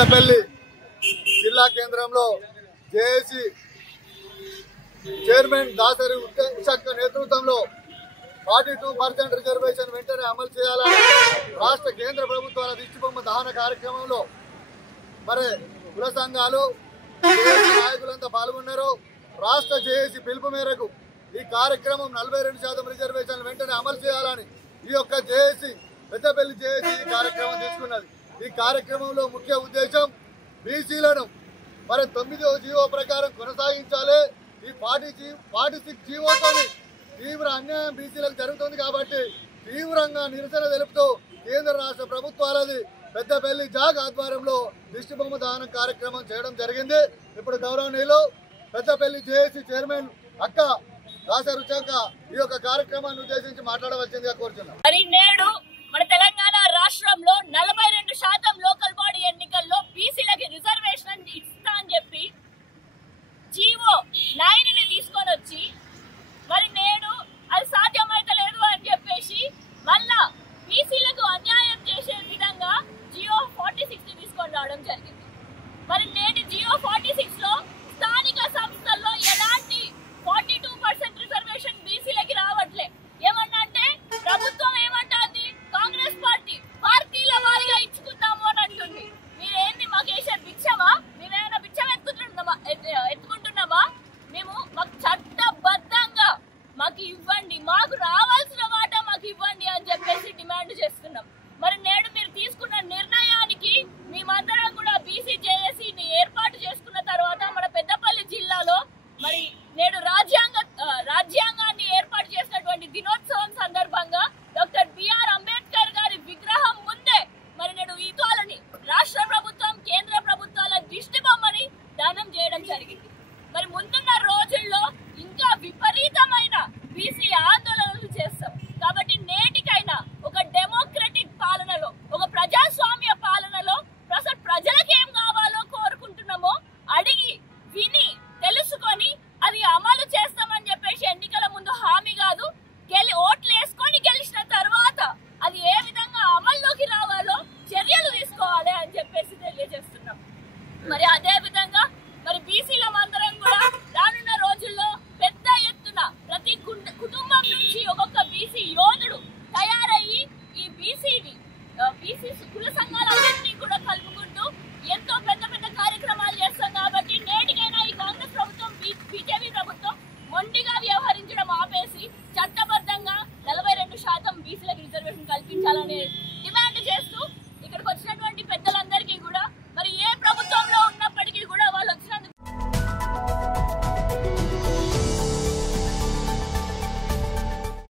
పెద్దపల్లి జిల్లా కేంద్రంలో JAC chairman Dasari ఉషక్క నేతృత్వంలో 42% రిజర్వేషన్ వెంటనే అమలు చేయాలని రాష్ట్ర కేంద్ర ప్రభుత్వాల దిష్టిబొమ్మ దహన కార్యక్రమంలో మరి కుల సంఘాలు నాయకులంతా పాల్గొన్నారు. రాష్ట్ర జేఏసీ పిలుపు మేరకు ఈ కార్యక్రమం 42% రిజర్వేషన్ వెంటనే అమలు చేయాలని ఈ యొక్క జేఏసీ పెద్దపల్లి జేఏసీ ఈ కార్యక్రమం తీసుకున్నది. ఈ కార్యక్రమంలో ముఖ్య ఉద్దేశం బీసీలను మరి 9వ జీవో ప్రకారం కొనసాగించాలి. ఈ 46 జీవోతో తీవ్ర అన్యాయం బీసీలకు జరుగుతుంది కాబట్టి తీవ్రంగా నిరసన తెలుపుతూ కేంద్ర రాష్ట్ర ప్రభుత్వాలది పెద్దపల్లి జాగ్ ఆధ్వర్యంలో దిష్టిబొమ్మ దహనం కార్యక్రమం చేయడం జరిగింది. ఇప్పుడు గౌరవనీయులు పెద్దపల్లి జేఏసీ చైర్మన్ అక్క దాసరి ఉషక్క ఈ యొక్క కార్యక్రమాన్ని ఉద్దేశించి మాట్లాడవలసిందిగా కోరుతున్నాం. మరి నేడు మన తెలంగాణ రాష్ట్రంలో 42% లోకల్ బాడీ ఎన్నికల్లో బీసీలకి రిజర్వేషన్ ఇస్తా అని చెప్పి జీవో 9ని తీసుకొని వచ్చి మరి నేడు అది సాధ్యమైతలేదు అని చెప్పేసి మళ్ళా బీసీలకు అన్యాయం చేసే విధంగా జియో 46 తీసుకొని రావడం జరిగింది. మరి నేటి జియో 46లో స్థానిక సంస్థల్లో ఎలాంటి 42% రిజర్వేషన్ బీసీలకి రావట్లే. ఏమన్నా అంటే ప్రభుత్వం ఏమంటుంది, కాంగ్రెస్ పార్టీల వారిగా ఇచ్చుకుందాము అని అంటుంది. మీరేంది మాకు వేసే భిక్షమా? మేమేమైనా భిక్షం ఎత్తుకుంటున్నామా? మాకు చట్టబద్ధంగా మాకు ఇవ్వండి, మాకు రావాల్సిన వాటా మాకు ఇవ్వండి అని చెప్పేసి డిమాండ్ చేస్తున్నాం. మరి నేడు మీరు తీసుకున్న నిర్ణయానికి మేమందరం కూడా బీసీ జేఏసీని ఏర్పాటు చేసుకున్న తర్వాత మన పెద్దపల్లి జిల్లాలో మరి నేడు రాజ్యాంగాన్ని ఏర్పాటు చేసినటువంటి దినోత్సవం సందర్భంగా డాక్టర్ బిఆర్ అంబేద్కర్ గారి విగ్రహం ముందే మరి నేడు ఈ తోలని రాష్ట్ర ప్రభుత్వం కేంద్ర ప్రభుత్వాల దిష్టిబొమ్మని దానం చేయడం జరిగింది. మరి ముందున్న రోజుల్లో ఇంకా విపరీతమైన బీసీ ఆందోళనలు చేస్తాం కాబట్టి నేటికైనా ఒక డెమోక్రటిక్ పాలనలో, ఒక ప్రజాస్వామ్య పాలనలో ప్రజలకు ఏం కావాలో కోరుకుంటున్నామో అడిగి విని తెలుసుకొని అది అమలు చేస్తామని చెప్పేసి ఎన్నికల ముందు హామీ కాదు, ఓట్లు వేసుకొని గెలిచిన తర్వాత అది ఏ విధంగా అమల్లోకి రావాలో చర్యలు తీసుకోవాలి అని చెప్పేసి తెలియజేస్తున్నాం. మరి అదే విధంగా మరి బీసీల అందరం కూడా రానున్న రోజుల్లో పెద్ద ఎత్తున ప్రతి కుటుంబం నుంచి ఒక్కొక్క బీసీ యోధుడు తయారయ్యి ఈ బీసీ కుల సంఘాలన్నింటినీ కూడా కలుపుకుంటూ ఎంతో పెద్ద పెద్ద కార్యక్రమాలు చేస్తాం. కాబట్టి నేటికైనా ఈ కాంగ్రెస్ ప్రభుత్వం, బీజేపీ ప్రభుత్వం మొండిగా వ్యవహరించడం ఆపేసి చట్టబద్ధంగా 42% బీసీలకు రిజర్వేషన్ కల్పించాలనే